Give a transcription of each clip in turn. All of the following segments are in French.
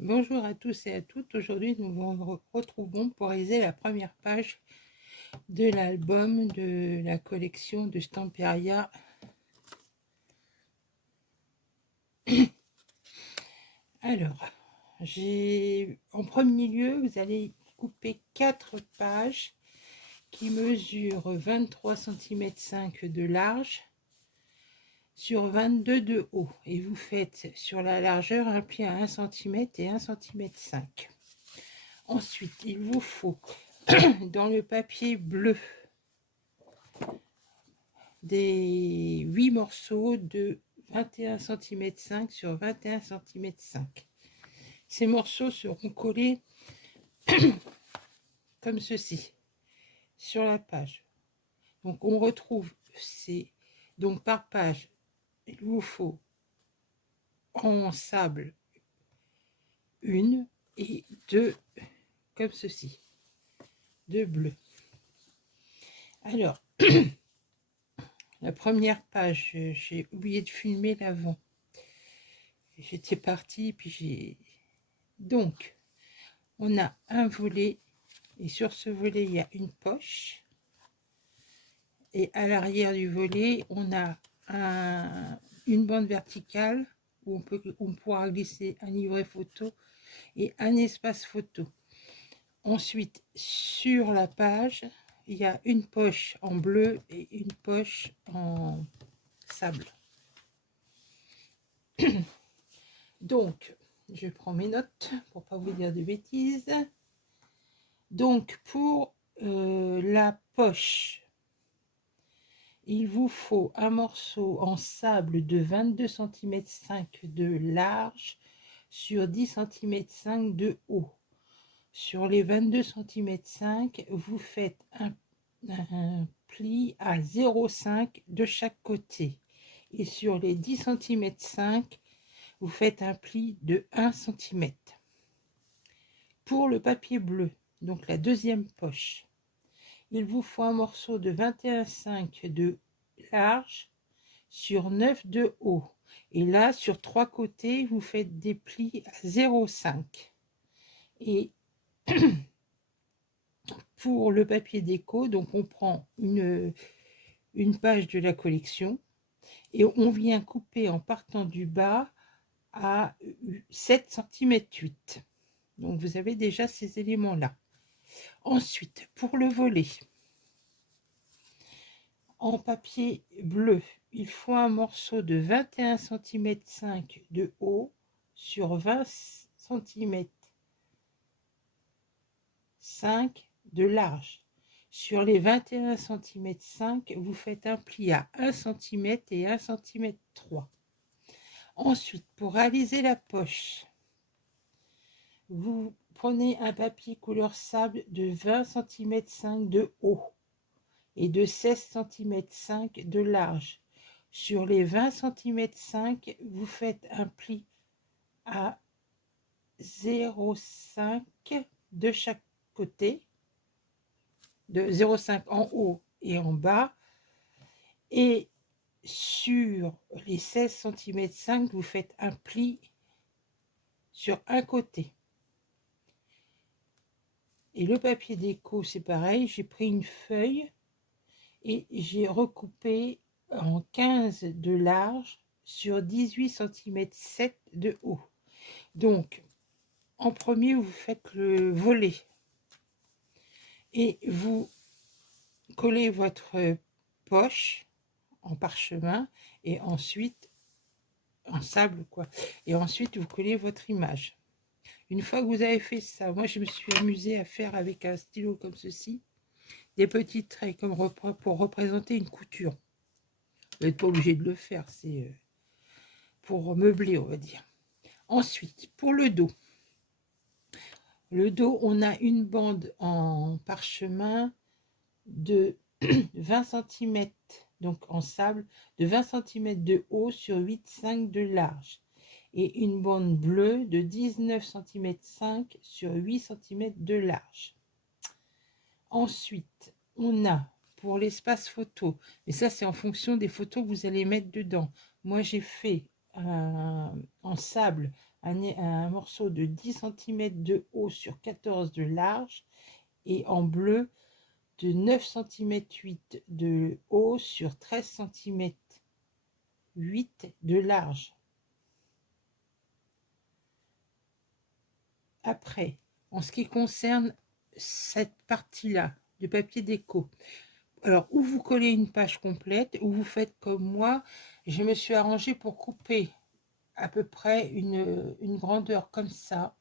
Bonjour à tous et à toutes. Aujourd'hui, nous nous retrouvons pour réaliser la première page de l'album de la collection de Stamperia. Alors, en premier lieu, vous allez couper 4 pages qui mesurent 23 cm 5 de large sur 22 de haut. Et vous faites sur la largeur un pli à 1 cm et 1 cm 5. Ensuite, il vous faut dans le papier bleu des 8 morceaux de 21 cm 5 sur 21 cm 5. Ces morceaux seront collés comme ceci sur la page. Donc on retrouve donc par page, il vous faut en sable une et deux comme ceci, deux bleus. Alors la première page, j'ai oublié de filmer l'avant. J'étais partie puis donc on a un volet et sur ce volet il y a une poche et à l'arrière du volet on a une bande verticale où on pourra glisser un livret photo et un espace photo. Ensuite sur la page il y a une poche en bleu et une poche en sable. Donc je prends mes notes pour pas vous dire de bêtises. Donc pour la poche, il vous faut un morceau en sable de 22 cm 5 de large sur 10 cm 5 de haut. Sur les 22 cm 5, vous faites un pli à 0,5 de chaque côté. Et sur les 10 cm 5, vous faites un pli de 1 cm. Pour le papier bleu, donc la deuxième poche, il vous faut un morceau de 21,5 de large sur 9 de haut. Et là, sur 3 côtés, vous faites des plis à 0,5. Et pour le papier déco, donc on prend une page de la collection et on vient couper en partant du bas à 7 cm 8. Donc vous avez déjà ces éléments-là. Ensuite, pour le volet, en papier bleu, il faut un morceau de 21 cm 5 de haut sur 20 cm 5 de large. Sur les 21 cm 5, vous faites un pli à 1 cm et 1 cm 3. Ensuite, pour réaliser la poche, vous prenez un papier couleur sable de 20 cm 5 de haut et de 16 cm 5 de large. Sur les 20 cm 5, vous faites un pli à 0,5 de chaque côté, de 0,5 en haut et en bas. Et sur les 16 cm 5, vous faites un pli sur un côté. Et le papier déco, c'est pareil, j'ai pris une feuille et j'ai recoupé en 15 de large sur 18 cm 7 de haut. Donc, en premier, vous faites le volet et vous collez votre poche en parchemin et ensuite en sable quoi. Et ensuite, vous collez votre image. Une fois que vous avez fait ça, moi je me suis amusée à faire avec un stylo comme ceci des petits traits comme pour représenter une couture. Vous n'êtes pas obligé de le faire, c'est pour meubler, on va dire. Ensuite, pour le dos, on a une bande en parchemin de 20 cm, donc en sable, de 20 cm de haut sur 8,5 de large. Et une bande bleue de 19 cm 5 sur 8 cm de large. Ensuite, on a pour l'espace photo, et ça c'est en fonction des photos que vous allez mettre dedans. Moi j'ai fait en sable un morceau de 10 cm de haut sur 14 de large, et en bleu de 9 cm 8 de haut sur 13 cm 8 de large. Après, en ce qui concerne cette partie-là du papier déco, alors ou vous collez une page complète, ou vous faites comme moi, je me suis arrangée pour couper à peu près une grandeur comme ça.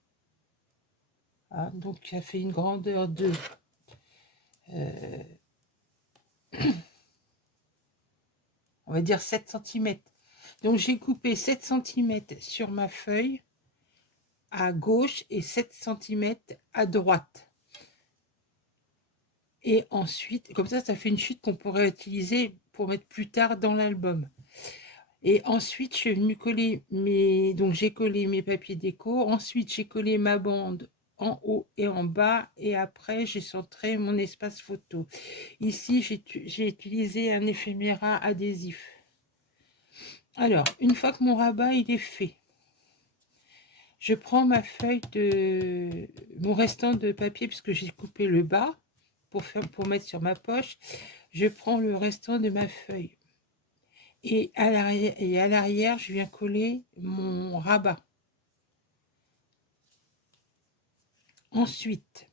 Hein, donc ça fait une grandeur de on va dire 7 cm. Donc j'ai coupé 7 cm sur ma feuille à gauche et 7 cm à droite. Et ensuite, comme ça fait une chute qu'on pourrait utiliser pour mettre plus tard dans l'album. Et ensuite, je suis venue coller donc j'ai collé mes papiers déco. Ensuite, j'ai collé ma bande en haut et en bas. Et après, j'ai centré mon espace photo. Ici, j'ai utilisé un éphéméra adhésif. Alors, une fois que mon rabat il est fait, je prends ma feuille de mon restant de papier, puisque j'ai coupé le bas pour mettre sur ma poche. Je prends le restant de ma feuille et à l'arrière je viens coller mon rabat. Ensuite,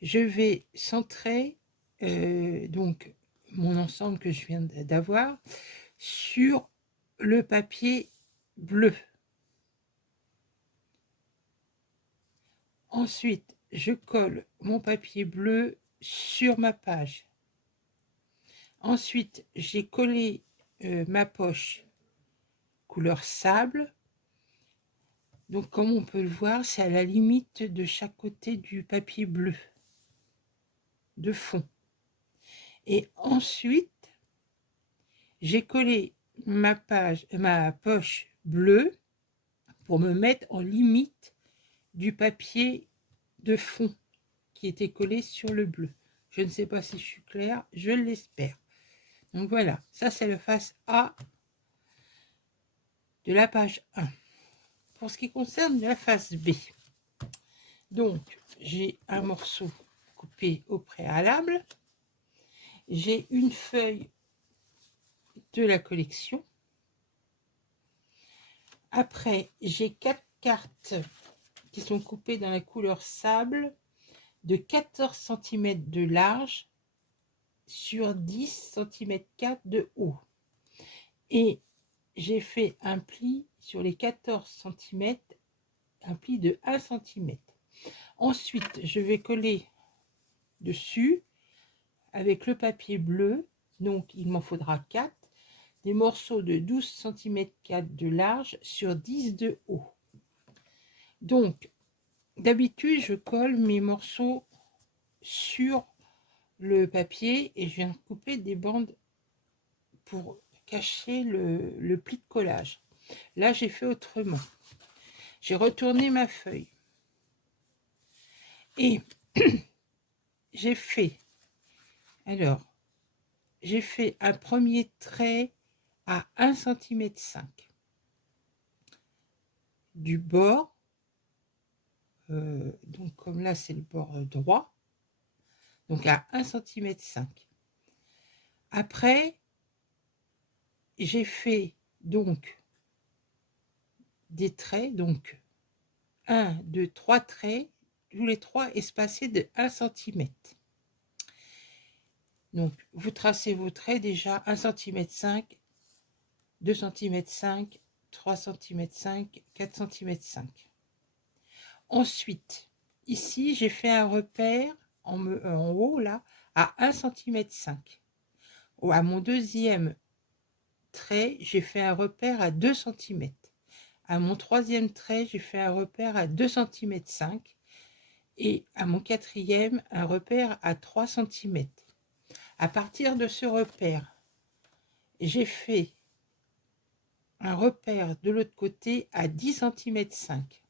je vais centrer donc mon ensemble que je viens d'avoir sur le papier bleu. Ensuite, je colle mon papier bleu sur ma page. Ensuite, j'ai collé ma poche couleur sable. Donc, comme on peut le voir, c'est à la limite de chaque côté du papier bleu de fond. Et ensuite, j'ai collé ma poche bleue pour me mettre en limite du papier de fond qui était collé sur le bleu. Je ne sais pas si je suis claire, je l'espère. Donc voilà, ça c'est la face A de la page 1. Pour ce qui concerne la face B, donc j'ai un morceau coupé au préalable, j'ai une feuille de la collection. Après, j'ai 4 cartes qui sont coupées dans la couleur sable de 14 cm de large sur 10 cm 4 de haut. Et j'ai fait un pli sur les 14 cm, un pli de 1 cm. Ensuite, je vais coller dessus avec le papier bleu, donc il m'en faudra 4, des morceaux de 12 cm 4 de large sur 10 de haut. Donc, d'habitude, je colle mes morceaux sur le papier et je viens couper des bandes pour cacher le pli de collage. Là, j'ai fait autrement. J'ai retourné ma feuille et j'ai fait un premier trait à 1 cm 5 du bord, donc comme là c'est le bord droit, donc à 1 cm 5. Après, j'ai fait donc des traits, donc 1, 2, 3 traits, tous les 3 espacés de 1 cm. Donc, vous tracez vos traits déjà 1 cm 5, 2 cm 5, 3 cm 5, 4 cm 5. Ensuite, ici, j'ai fait un repère en haut, là, à 1 cm 5. À mon deuxième trait, j'ai fait un repère à 2 cm. À mon troisième trait, j'ai fait un repère à 2 cm 5. Et à mon quatrième, un repère à 3 cm. À partir de ce repère, j'ai fait un repère de l'autre côté à 10 cm 5.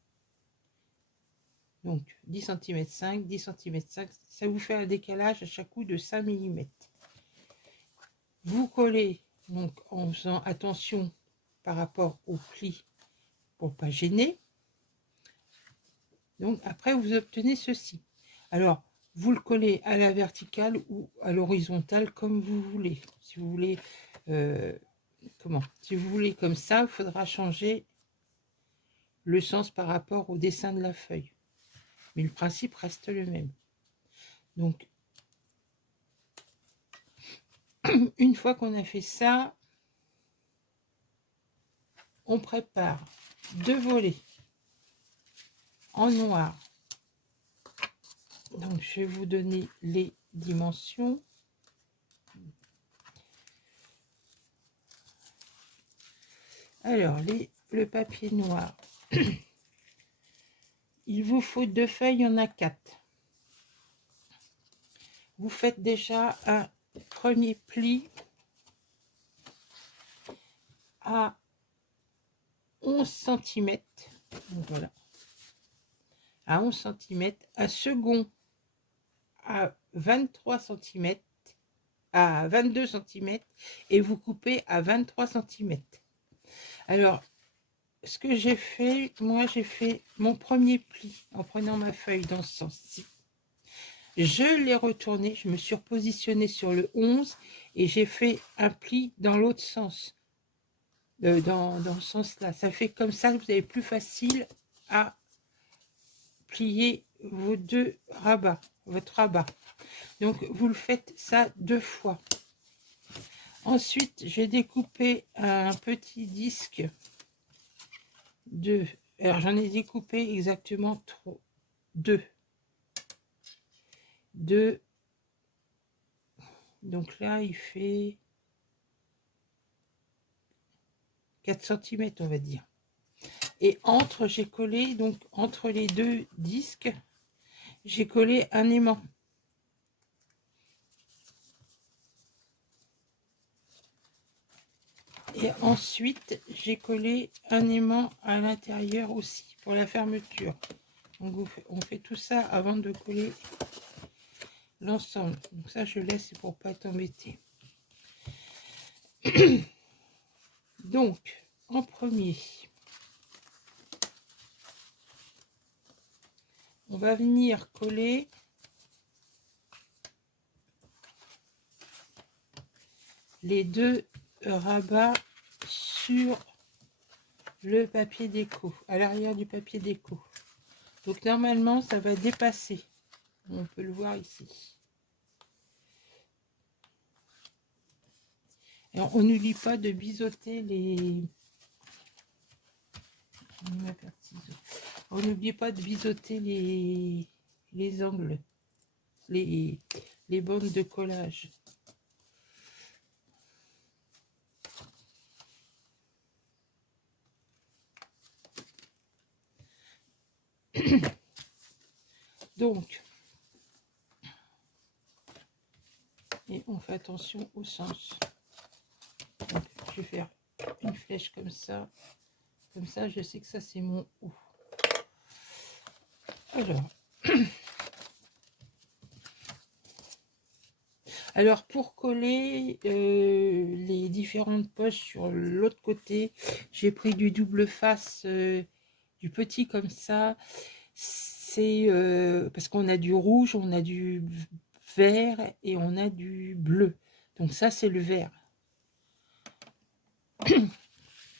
Donc 10 cm 5, 10 cm 5, ça vous fait un décalage à chaque coup de 5 mm. Vous collez donc en faisant attention par rapport au pli pour pas gêner. Donc après, vous obtenez ceci. Alors, vous le collez à la verticale ou à l'horizontale comme vous voulez. Si vous voulez, si vous voulez comme ça, il faudra changer le sens par rapport au dessin de la feuille. Mais le principe reste le même. Donc, une fois qu'on a fait ça, on prépare 2 volets en noir. Donc, je vais vous donner les dimensions. Alors, le papier noir. Il vous faut 2 feuilles, il y en a 4. Vous faites déjà un premier pli à 11 cm. Donc voilà. À 11 cm. Un second à 23 cm. À 22 cm. Et vous coupez à 23 cm. Alors, ce que j'ai fait, moi j'ai fait mon premier pli en prenant ma feuille dans ce sens-ci. Je l'ai retourné, je me suis repositionnée sur le 11 et j'ai fait un pli dans l'autre sens. Dans ce sens-là. Ça fait comme ça que vous avez plus facile à plier vos 2 rabats, votre rabat. Donc, vous le faites ça 2 fois. Ensuite, j'ai découpé un petit disque de... Alors, j'en ai découpé exactement 2. Donc là, il fait 4 cm, on va dire. Et j'ai collé, donc entre les 2 disques, j'ai collé un aimant. Et ensuite, j'ai collé un aimant à l'intérieur aussi pour la fermeture. Donc on fait tout ça avant de coller l'ensemble. Donc ça, je laisse pour pas être embêté. Donc, en premier, on va venir coller les 2 rabats sur le papier déco, à l'arrière du papier déco. Donc normalement, ça va dépasser. On peut le voir ici. Et on n'oublie pas de biseauter les... On n'oublie pas de biseauter les angles, les bandes de collage. Donc, et on fait attention au sens. Donc, je vais faire une flèche comme ça. Comme ça, je sais que ça, c'est mon haut. Alors, pour coller les différentes poches sur l'autre côté, j'ai pris du double face, du petit comme ça. C'est parce qu'on a du rouge, on a du vert et on a du bleu. Donc ça, c'est le vert.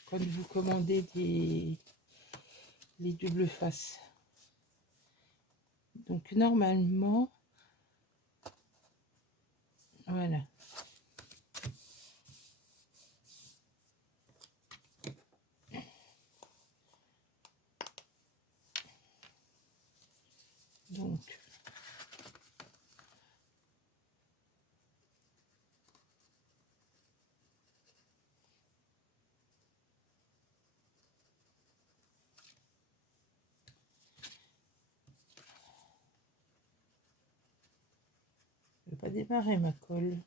Quand vous commandez les doubles faces. Donc normalement, voilà. Donc, je ne vais pas démarrer ma colle.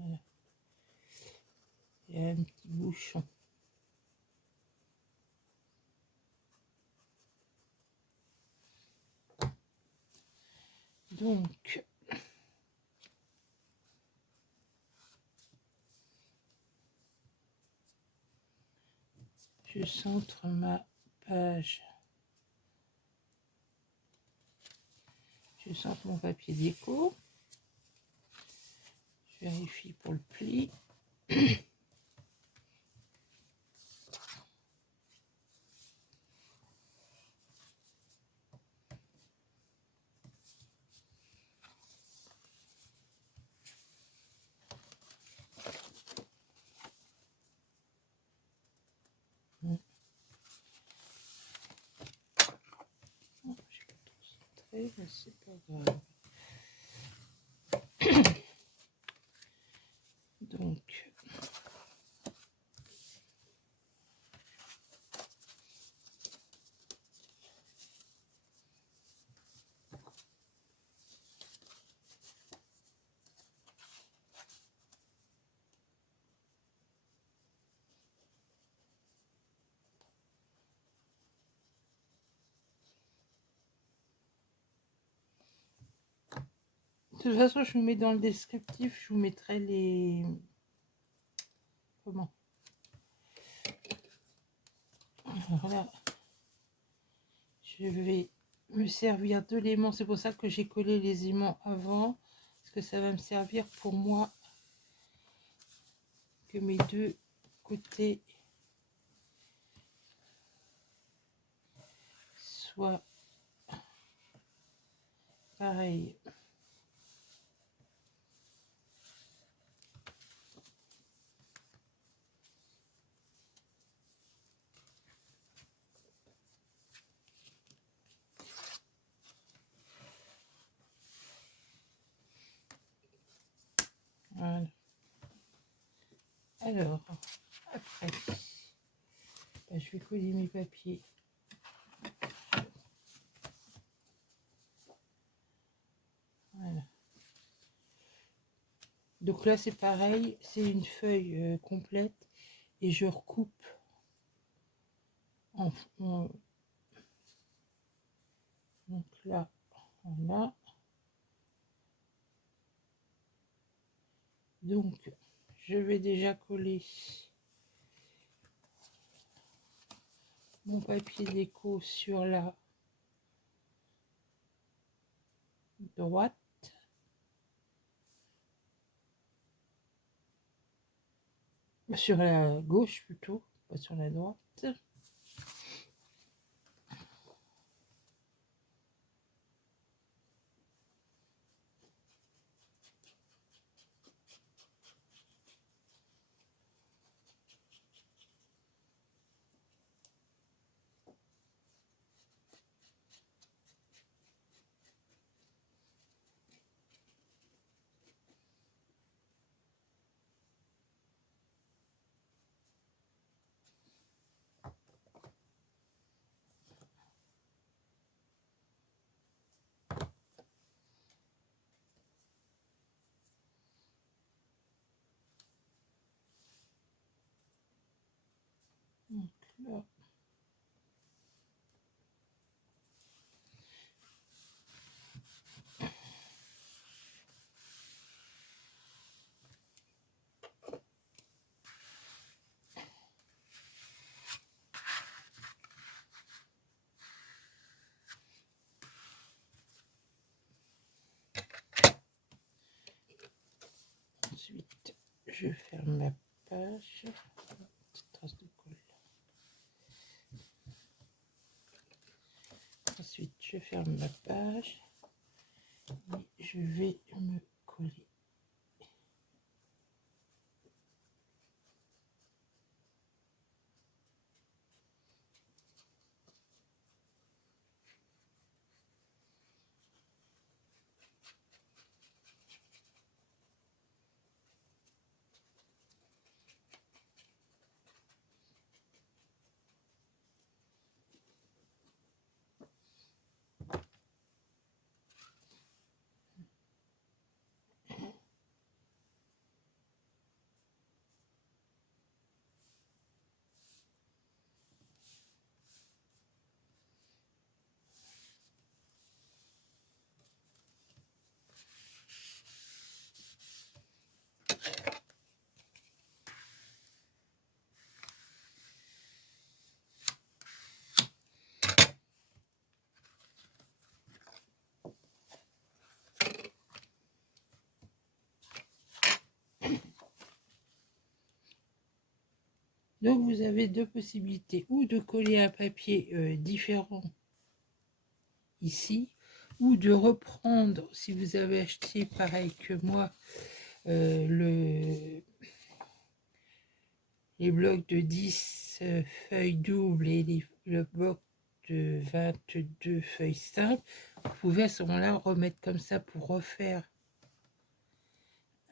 Voilà. Il y a un petit bouchon. Donc, je centre ma page. Je centre mon papier déco. Je vérifie pour le pli. Mais c'est pas grave. Donc, de toute façon, je vous mets dans le descriptif, je vous mettrai les... Comment? Alors là, je vais me servir de l'aimant. C'est pour ça que j'ai collé les aimants avant. Parce que ça va me servir pour moi que mes deux côtés soient pareils. Voilà. Alors, après, je vais coller mes papiers. Voilà. Donc là, c'est pareil, c'est une feuille complète et je recoupe en, donc là, voilà. Donc, je vais déjà coller mon papier déco sur la droite. Sur la gauche plutôt, pas sur la droite. Donc là, ensuite, je ferme la page. Petite trace de colle. Ensuite, je ferme la page et je vais me coller. Donc vous avez deux possibilités, ou de coller un papier différent ici, ou de reprendre, si vous avez acheté pareil que moi, les blocs de 10 feuilles doubles et le bloc de 22 feuilles simples, vous pouvez à ce moment-là remettre comme ça pour refaire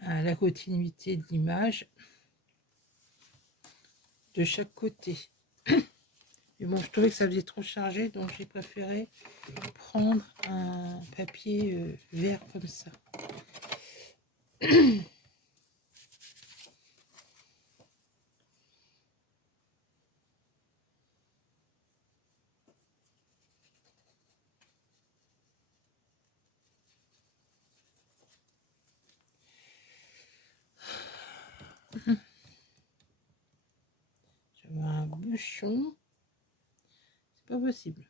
la continuité de l'image de chaque côté. Mais bon, je trouvais que ça faisait trop chargé, donc j'ai préféré prendre un papier vert comme ça. J'avais un bouchon, c'est pas possible.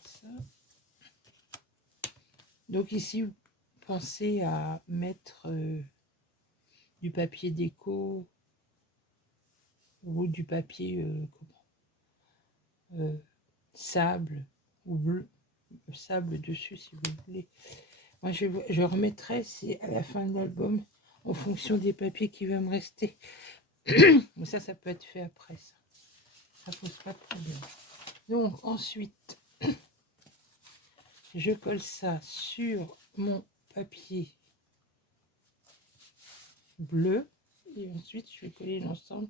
Ça. Donc ici, pensez à mettre du papier déco ou du papier sable ou bleu, sable dessus si vous voulez. Moi je remettrai, c'est à la fin de l'album, en fonction des papiers qui va me rester. Mais ça peut être fait après ça. Ça pose pas de problème. Donc ensuite, je colle ça sur mon papier bleu et ensuite je vais coller l'ensemble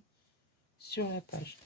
sur la page.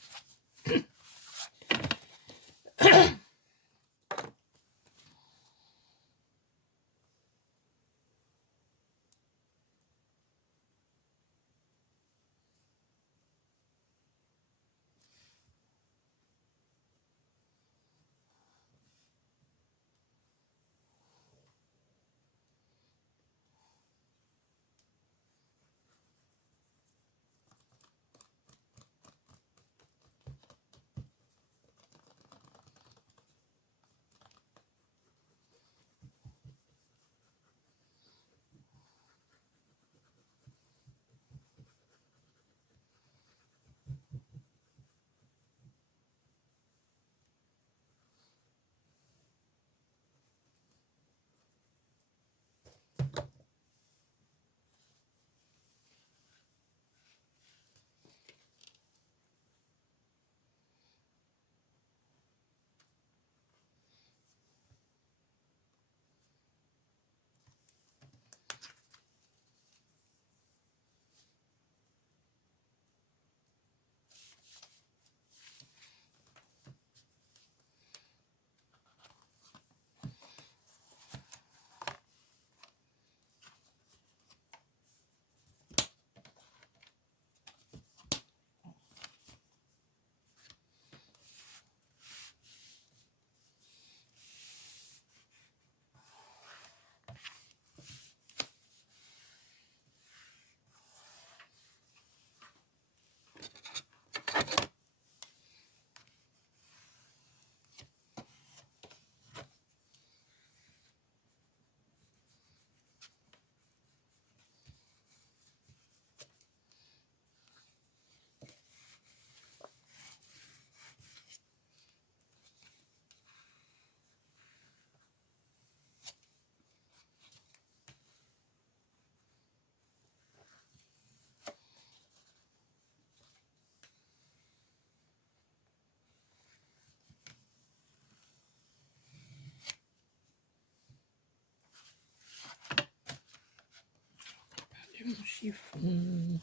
chiffon.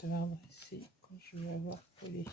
Ça va adresser quand je vais avoir collé.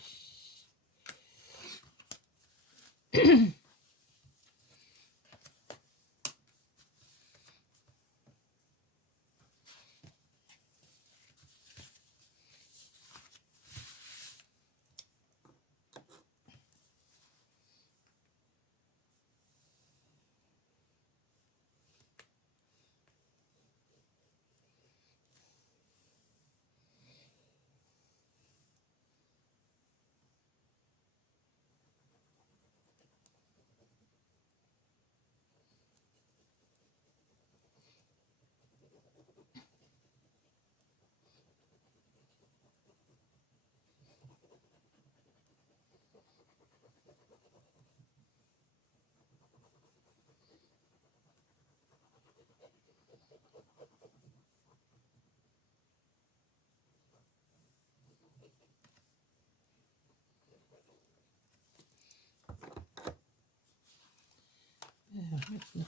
Alors maintenant,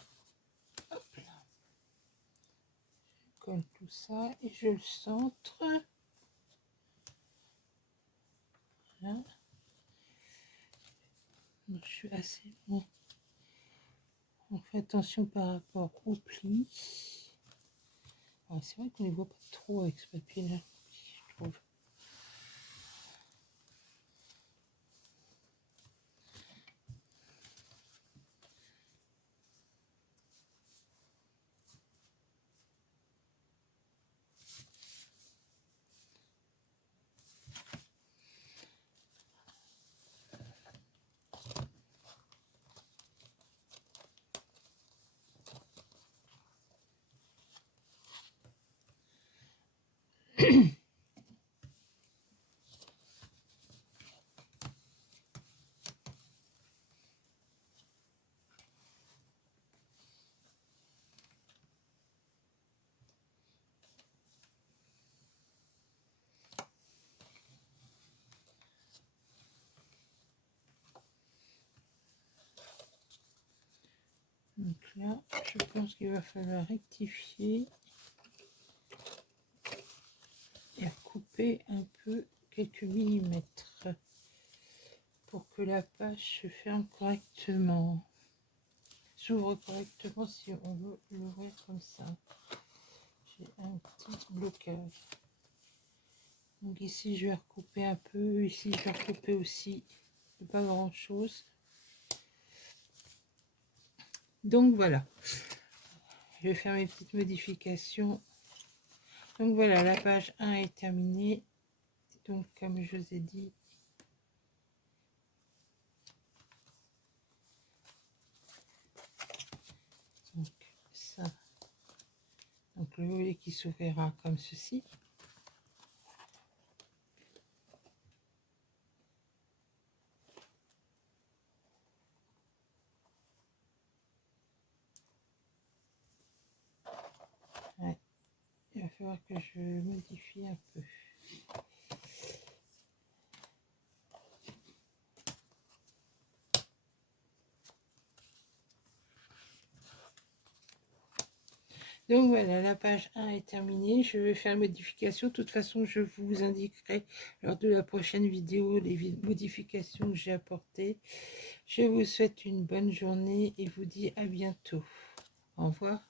hop là, je colle tout ça et je le centre. Voilà. Donc, je suis assez bon. On fait attention par rapport au pli. C'est vrai qu'on ne les voit pas trop avec ce papier-là, je trouve. Donc là, je pense qu'il va falloir rectifier et couper un peu quelques millimètres pour que la page se ferme correctement, s'ouvre correctement si on veut l'ouvrir comme ça. J'ai un petit blocage. Donc ici je vais recouper un peu, ici je vais recouper aussi, pas grand chose. Donc voilà, je vais faire mes petites modifications. Donc voilà, la page 1 est terminée. Donc comme je vous ai dit, donc ça, donc le volet qui s'ouvrira comme ceci. Ouais. Il va falloir que je modifie un peu. Donc voilà, la page 1 est terminée. Je vais faire une modification. De toute façon, je vous indiquerai lors de la prochaine vidéo les modifications que j'ai apportées. Je vous souhaite une bonne journée et vous dis à bientôt. Au revoir.